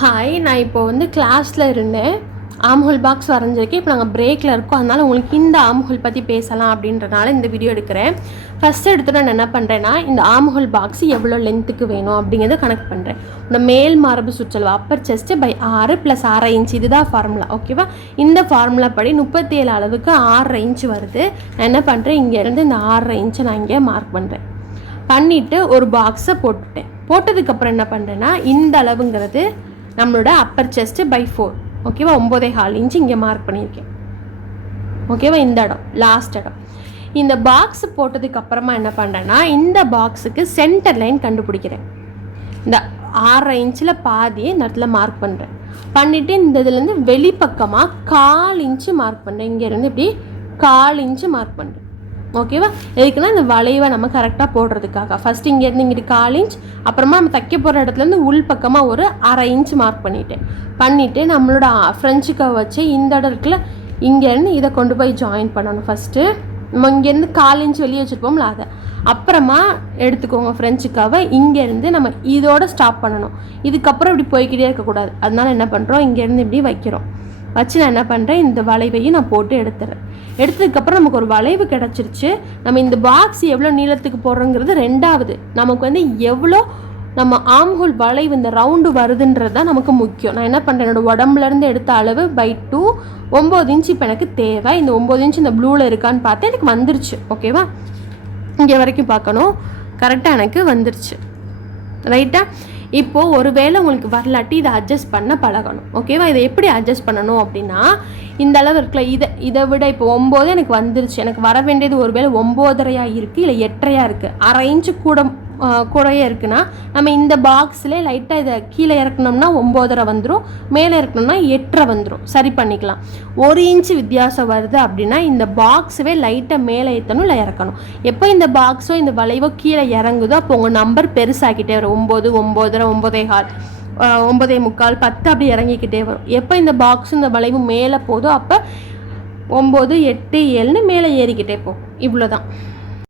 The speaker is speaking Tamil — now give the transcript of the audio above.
ஹாய், நான் இப்போ கிளாஸில் இருந்தேன். ஆம்ஹோல் பாக்ஸ் வரைஞ்சிருக்கேன். இப்போ நாங்கள் பிரேக்கில் இருக்கோம். அதனால் உங்களுக்கு இந்த ஆம்ஹோல் பற்றி பேசலாம் அப்படின்றனால இந்த வீடியோ எடுக்கிறேன். ஃபஸ்ட்டு எடுத்துகிட்டு நான் என்ன பண்ணுறேன்னா, இந்த ஆம்ஹோல் பாக்ஸ் எவ்வளோ லென்த்துக்கு வேணும் அப்படிங்கிறத கனெக்ட் பண்ணுறேன். இந்த மேல் மார்பு சுற்றளவு அப்பர் செஸ்ட்டு பை 6 + 1/2 இன்ச் இதுதான் ஃபார்முலா. ஓகேவா? இந்த ஃபார்முலா படி 37 அளவுக்கு 6 இன்ச் வருது. நான் என்ன பண்ணுறேன், இங்கேருந்து இந்த 6 இன்ச்சை நான் இங்கே மார்க் பண்ணுறேன். பண்ணிவிட்டு ஒரு பாக்ஸை போட்டுட்டேன். போட்டதுக்கப்புறம் என்ன பண்ணுறேன்னா, இந்த அளவுங்கிறது நம்மளோட அப்பர் செஸ்ட்டு பை 4. ஓகேவா? 9.25 இன்ச் இங்கே மார்க் பண்ணியிருக்கேன். ஓகேவா? இந்த இடம் லாஸ்ட் இடம். இந்த பாக்ஸ் போட்டதுக்கப்புறமா என்ன பண்ணுறேன்னா, இந்த பாக்ஸுக்கு சென்டர் லைன் கண்டுபிடிக்கிறேன். இந்த 6 இன்ச்சில் பாதி இந்த இடத்துல மார்க் பண்ணுறேன். பண்ணிவிட்டு இந்த இதுலேருந்து வெளிப்பக்கமாக 1/4 இன்ச்சு மார்க் பண்ணுறேன். இங்கேருந்து இப்படி 1/4 இன்ச்சு மார்க் பண்ணுறேன். ஓகேவா? எதுக்குன்னா இந்த வளைவை நம்ம கரெக்டாக போடுறதுக்காக. ஃபஸ்ட்டு இங்கேருந்து இங்கிட்டு 1/4 இன்ச், அப்புறமா நம்ம தைக்க போகிற இடத்துலேருந்து உள் பக்கமாக ஒரு 1/2 இன்ச் மார்க் பண்ணிவிட்டு நம்மளோட ஃப்ரெஞ்சு கவ் வச்சு இந்த இடம் இருக்குல்ல, இங்கேருந்து இதை கொண்டு போய் ஜாயின் பண்ணணும். ஃபஸ்ட்டு நம்ம இங்கேருந்து 1/4 இன்ச் வெளியே வச்சுருப்போம்ல, அதை அப்புறமா எடுத்துக்கோங்க. ஃப்ரெஞ்சு கவை இங்கேருந்து நம்ம இதோட ஸ்டாப் பண்ணணும். இதுக்கப்புறம் இப்படி போய்கிட்டே இருக்கக்கூடாது. அதனால என்ன பண்ணுறோம், இங்கேருந்து இப்படி வைக்கிறோம். வச்சு நான் என்ன பண்ணுறேன், இந்த வளைவையும் நான் போட்டு எடுத்துறேன். எடுத்ததுக்கப்புறம் நமக்கு ஒரு வளைவு கிடச்சிருச்சு. நம்ம இந்த பாக்ஸ் எவ்வளோ நீளத்துக்கு போடுறோங்கிறது ரெண்டாவது. நமக்கு எவ்வளோ நம்ம ஆம்ஹோல் வளைவு இந்த ரவுண்டு வருதுன்றது தான் நமக்கு முக்கியம். நான் என்ன பண்ணுறேன், என்னோடய உடம்புலேருந்து எடுத்த அளவு பை 2 9 இன்ச்சு இப்போ எனக்கு தேவை. இந்த 9 இன்ச்சு இந்த ப்ளூவில் இருக்கான்னு பார்த்தேன், எனக்கு வந்துருச்சு. ஓகேவா? இங்கே வரைக்கும் பார்க்கணும், கரெக்டாக எனக்கு வந்துருச்சு. ரைட்டா? இப்போது ஒரு வேளை உங்களுக்கு வரலாட்டி இதை அட்ஜஸ்ட் பண்ண பழகணும். ஓகேவா? இதை எப்படி அட்ஜஸ்ட் பண்ணணும் அப்படின்னா, இந்த அளவு இருக்குல்ல, இதை விட இப்போ 9 எனக்கு வந்துருச்சு. எனக்கு வர வேண்டியது ஒரு வேளை 9.5 இருக்குது, இல்லை 8.5 இருக்குது. 1/2 இன்ச்சு கூடயே இருக்குன்னா, நம்ம இந்த பாக்ஸில் லைட்டாக இதை கீழே இறக்கணும்னா 9.5 வந்துடும், மேலே இறக்கணும்னா 8.5 வந்துடும். சரி பண்ணிக்கலாம். 1 இன்ச்சு வித்தியாசம் வருது அப்படின்னா இந்த பாக்ஸவே லைட்டாக மேலே ஏற்றணும், இல்லை இறக்கணும். எப்போ இந்த பாக்ஸோ இந்த வளைவோ கீழே இறங்குதோ அப்போ உங்கள் நம்பர் பெருசாகிட்டே வரும். 9, 9.5, 9.15, 9.45, 10 அப்படி இறங்கிக்கிட்டே வரும். எப்போ இந்த பாக்ஸும் இந்த வளைவு மேலே போதோ அப்போ 9, 8, 7ன்னு மேலே ஏறிக்கிட்டே போகும். இவ்வளோதான்.